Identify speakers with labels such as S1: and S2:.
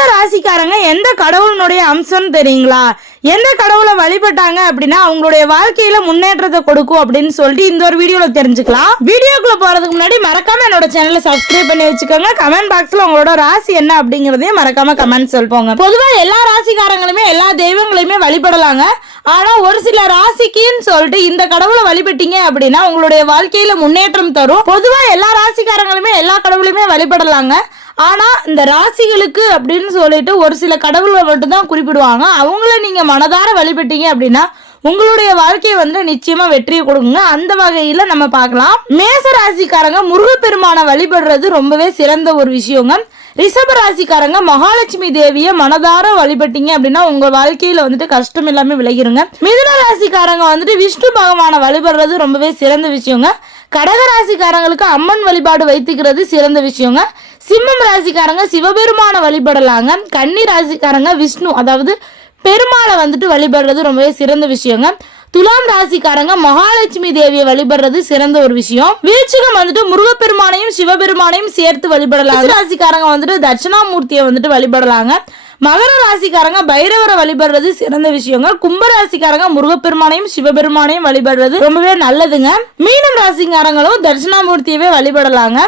S1: இந்த ராசிக்காரங்க எந்த கடவுளினுடைய அம்சம்னு தெரியுங்களா? எந்த கடவுளை வழிபட்டாங்க அப்படின்னா அவங்களுடைய வாழ்க்கையில முன்னேற்றத்தை கொடுக்கும் அப்படின்னு சொல்லிட்டு இந்த ஒரு வீடியோல தெரிஞ்சுக்கலாம். வீடியோக்குள்ள போறதுக்கு முன்னாடி மறக்காம என்னோட சேனலை சப்ஸ்கிரைப் பண்ணி வச்சுக்கோங்க. கமெண்ட் பாக்ஸ்ல உங்களோட ராசி என்ன அப்படிங்கறதையும் மறக்காம கமெண்ட் சொல்லுவாங்க பொதுவா எல்லா ராசிக்காரங்களுமே எல்லா தெய்வங்களையுமே வழிபடலாங்க. ஆனா ஒரு சில ராசிக்குன்னு சொல்லிட்டு இந்த கடவுளை வழிபட்டீங்க அப்படின்னா உங்களுடைய வாழ்க்கையில முன்னேற்றம் தரும். பொதுவா எல்லா ராசிக்காரங்களுமே எல்லா கடவுளையுமே வழிபடலாங்க. ஆனால் இந்த ராசிகளுக்கு அப்படின்னு சொல்லிட்டு ஒரு சில கடவுள்களை மட்டும்தான் குறிப்பிடுவாங்க. அவங்கள நீங்கள் மனதார வழிபட்டீங்க அப்படின்னா உங்களுடைய வாழ்க்கையை வந்து நிச்சயமா வெற்றியை கொடுக்குங்க. அந்த வகையில நம்ம பார்க்கலாம். மேச ராசிக்காரங்க முருகப்பெருமானை வழிபடுறது ரொம்பவே சிறந்த ஒரு விஷயங்க. ரிஷப ராசிக்காரங்க மகாலட்சுமி தேவியை மனதார வழிபட்டீங்க அப்படின்னா உங்க வாழ்க்கையில வந்துட்டு கஷ்டம் எல்லாமே விலகிருங்க. மிதுன ராசிக்காரங்க வந்துட்டு விஷ்ணு பகவானை வழிபடுறது ரொம்பவே சிறந்த விஷயங்க. கடக ராசிக்காரங்களுக்கு அம்மன் வழிபாடு வைத்துக்கிறது சிறந்த விஷயங்க. சிம்மம் ராசிக்காரங்க சிவபெருமானை வழிபடலாங்க. கன்னி ராசிக்காரங்க விஷ்ணு அதாவது பெருமாளை வந்துட்டு வழிபடுறது ரொம்பவே சிறந்த விஷயங்க. துலாம் ராசிக்காரங்க மகாலட்சுமி தேவியை வழிபடுறது சிறந்த ஒரு விஷயம். வீழ்ச்சிகம் வந்துட்டு முருகப்பெருமானையும் சிவபெருமானையும் சேர்த்து வழிபடலாம் ராசிக்காரங்க வந்துட்டு தட்சிணாமூர்த்தியை வந்துட்டு வழிபடலாங்க. மகர ராசிக்காரங்க பைரவரை வழிபடுறது சிறந்த விஷயங்க. கும்ப ராசிக்காரங்க முருகப்பெருமானையும் சிவபெருமானையும் வழிபடுறது ரொம்பவே நல்லதுங்க. மீனம் ராசிக்காரங்களும் தட்சிணாமூர்த்தியவே வழிபடலாங்க.